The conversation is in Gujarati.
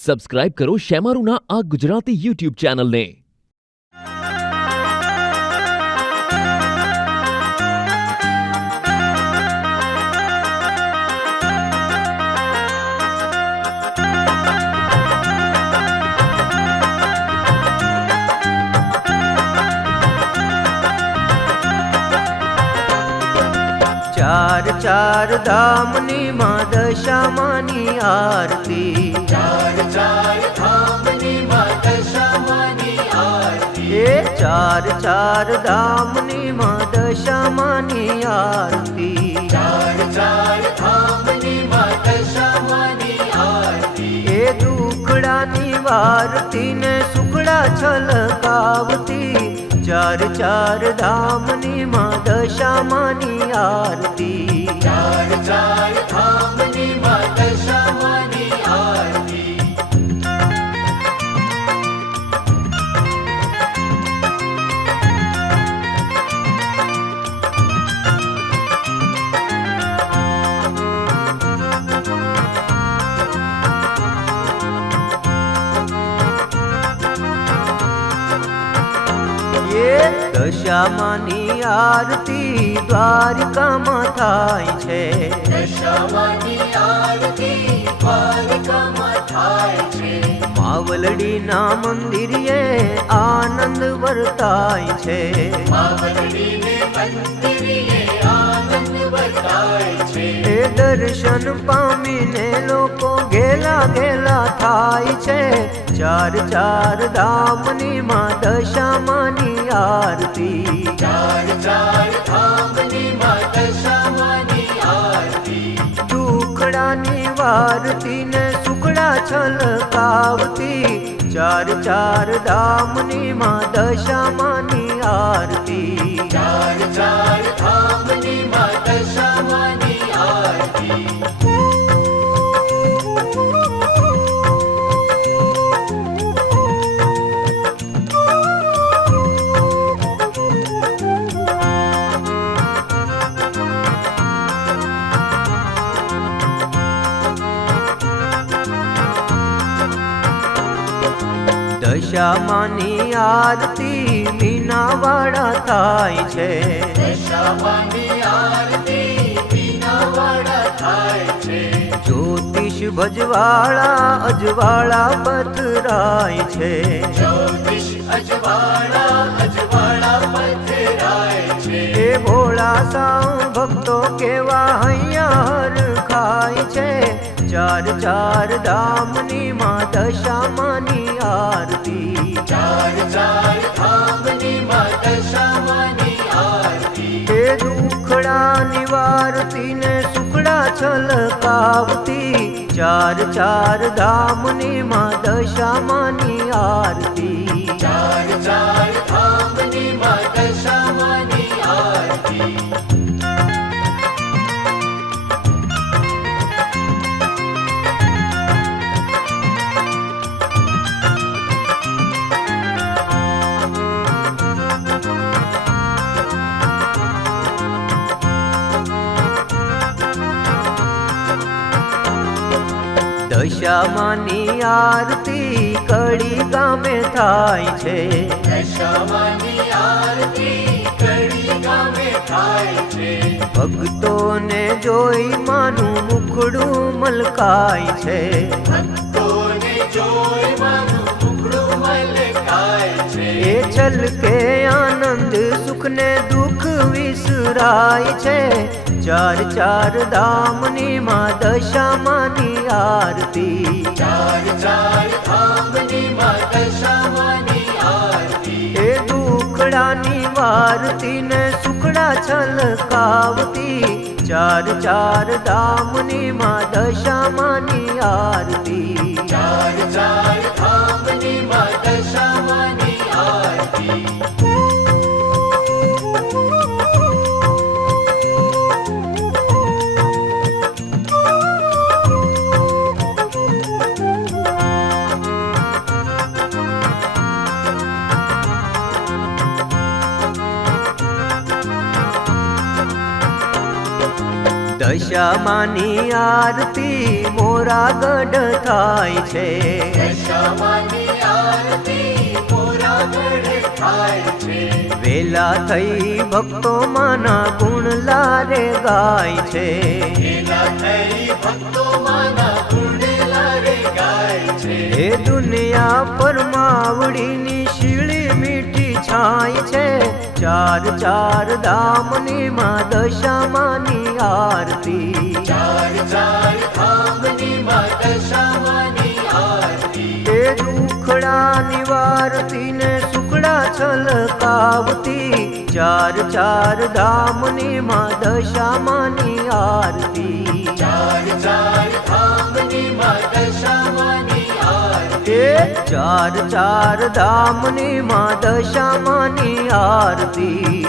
સબસ્ક્રાઇબ કરો શેમારુના આ ગુજરાતી યુટ્યુબ ચેનલને ચાર ચાર ધામની માં દશામાની આરતી. ચાર ચાર ધામની માતા શ્યામાની આરતી. એ ચાર ચાર ધામની માં દશામાની આરતી. ચાર ચાર ધામની માતા શ્યામાની આરતી. એ દુખડાની વારતી ને સુખડા છલકાવતી. ચાર ચાર ધામની માં દશામાની આરતી ચાર ચાર ધામની દશામાની આરતી દ્વારકામાં થાય છે. માવલડીના મંદિરે આનંદ વર્તાય છે. માવલડીને મંદિરે દર્શન પામીને લોકો ઘેલા ઘેલા થાય છે. ચાર ચાર ધામની માં દશામાની આરતી. ચાર ચાર ધામની માતા શ્યામાની આરતી. દુખડાની વારતી ને સુખડા છલકાવતી. ચાર ચાર ધામની માં દશામાની આરતી. ચાર ચાર દશામાની આરતી મીનાવાળા થાય છે. જ્યોતિષ ભજવાળા અજવાળા પથરાય છે. એ ભોળા સાવ ભક્તો કેવા હૈયાર ખાય છે. ચાર ચાર ધામની માં દશામાની આરતી ચાર ચાર ધામની માતા શ્યામાની આરતી એ દુખડા નિવારતી ને સુખડા છલકાવતી ચાર ચાર ધામની માં શામાની આરતી ચાર ચાર દશામાની આરતી કડી ગામે થાય છે. દશામાની આરતી કડી ગામે થાય છે. ભક્તોને જોઈ માનું મુખડું મલકાય છે. ભક્તોને જોઈ મારું મુખડું મલકાય છે. એ છલકે આનંદ સુખને દુઃખ વિસરાય છે. ચાર ચાર ધામની માં દશામાની આરતી. ચાર ચાર ધામની માતા દશામાની આરતી. એ દુખડાની વારતી ને સુખડા છલકાવતી. ચાર ચાર ધામની માં દશામાની આરતી. ચાર ચાર દશામાની આરતી મોરાગઢ થાય છે. દશામાની થાય છે. વેલા થઈ ભક્તો માના ગુણ લારે ગાય છે. એ દુનિયા પર માવડીની મીઠી છે. ચાર ચાર ધામની માં દશામાની આરતી. ચાર ચાર ધામની માં દશામાની આરતી. એ દુખડા નિવારતી ને સુખડા છલકાવતી. ચાર ચાર ધામની માં દશામાની આરતી. ચાર ચાર ધામની માં દશામાની આરતી.